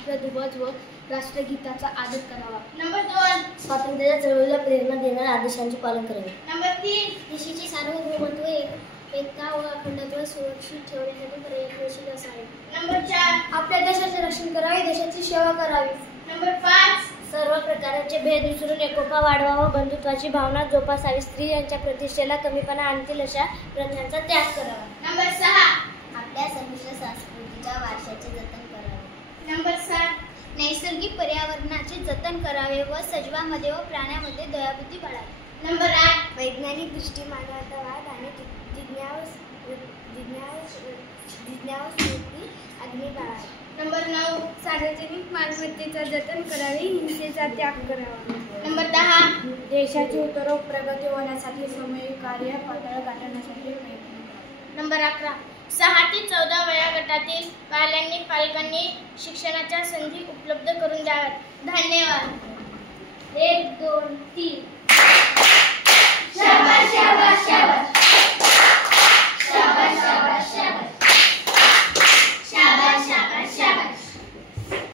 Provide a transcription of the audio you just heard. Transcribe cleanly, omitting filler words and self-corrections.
राष्ट्रध्वज व राष्ट्रगीताचा आदर करावा। नंबर 2, स्वातंत्र्याच्या चळवळीला प्रेरणा देणाऱ्या आदेशांचे पालन करावे। नंबर 3, देशाचे सार्वभौमत्व एकता व अखंडत्व सुरक्षित ठेवण्यासाठी प्रयत्नशील असावे। नंबर 4, आपल्या देशाचे रक्षण करावे, देशाची सेवा करावी। नंबर 5, सर्व प्रकारचे भेद विसरून एकोपा वाढवावा, बंधुत्वाची भावना जोपासावी, स्त्री यांच्या प्रतिष्ठेला कमीपणा आणतील अशा प्रथांचा त्याग करावा। नंबर 6, आपल्या संमिश्र संस्कृतीच्या वारशाचे जतन करावे। नंबर 7, नैसर्गिक पर्यावरणाचे जतन करावे व सजीवांमध्ये व प्राण्यामध्ये दयाबुद्धी बाळगावी। नंबर 8, वैज्ञानिक दृष्टी, मानवतावाद आणि जिज्ञासुवृत्ती अग्नी बाळगावी। नंबर 9, सार्वजनिक मालमत्तेचा जतन करावे, हिंसेचा त्याग करावा। नंबर 10, देशाची उत्तरोत्तर प्रगती होण्यासाठी सामूहिक कार्य पातळी गाठण्यासाठी प्रयत्न करावे। नंबर 11, 6 ते 14 वयोगटातील बालांनी पालकांनी शिक्षणाच्या संधी उपलब्ध करून द्याव्यात। धन्यवाद। 1 2 3